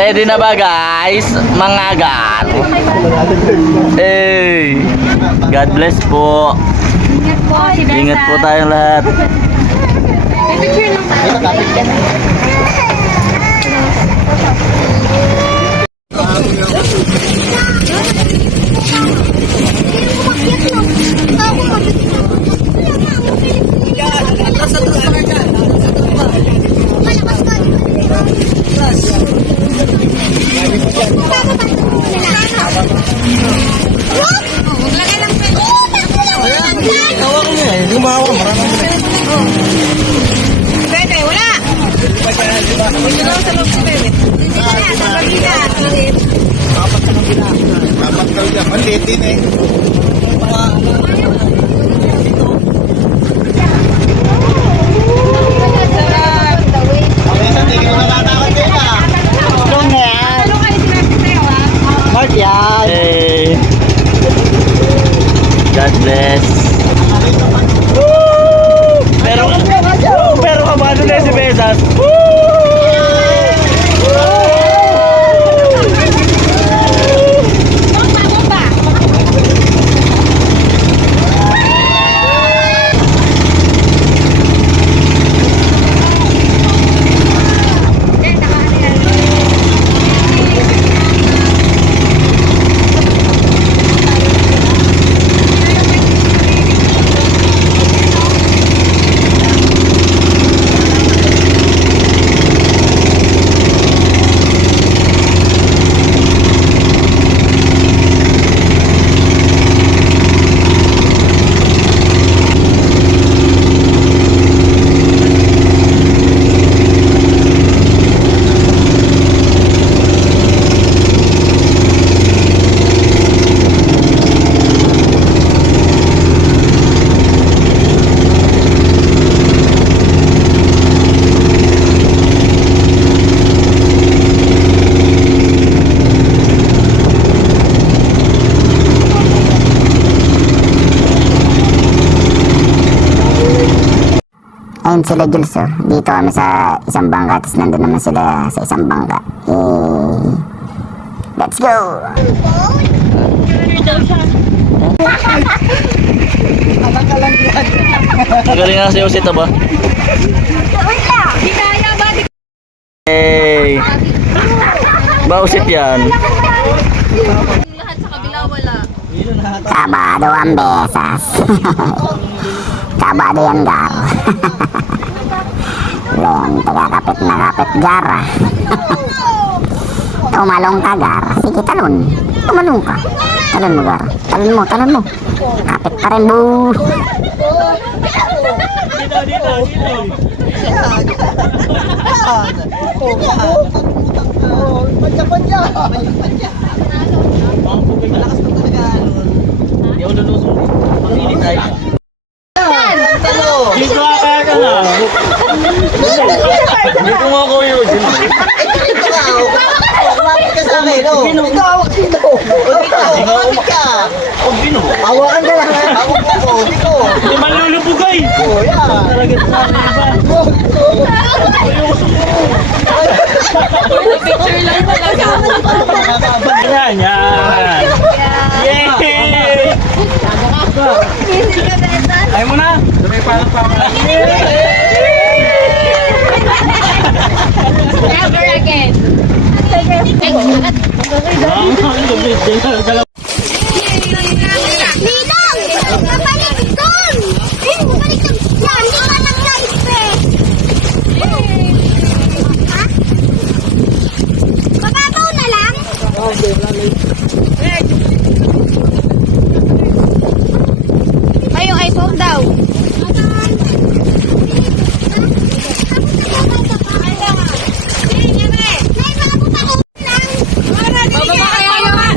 Ready na ba guys? Mga gar. Hey. God bless po. Ingat po tayong lahat. Hey. God bless. Pero kabado na si Besas. Ayun sila Jules, oh. Dito kami sa isang bangka, tapos nandun naman sila sa isang bangka. Let's go! Magaling nga si Jose ito ba? Hey! Bausit yan. Lahat sa kabila wala. Kabado ang Besas. Kabado yan, Gar. Len, tagakapit na kapit, Gar. Tumalong ka, Gar. Sige, talon. Tumalong ka. Talon mo, Gar. Talon mo, talon mo. Kapit pa rin, bu. Panja-panja. Malakas na talaga. Hindi ako lulusong. Pag-init tayo. Dito kaya ka na. Hindi ko nga ko yun. Dito ka. Kumapit ka sa akin. Dito, hawak dito. Dito, kumapit ka. Huwag bino. Hawakan ka lang. Hawak mo. Dito. Hindi man lulubugay. Oh, yan. Talagang sa akin ba? Picture lang talaga. Yan, yan. Yay! Ayaw mo na. Dumay parang pamala. Never again. Ninang! Kapalik doon! Bumalik ka! Yan! Di ka nag-live eh! Ha? Mababaw na lang? Ay, yung iPhone daw. Nay, mga puta ko lang! Bababa kaya yun.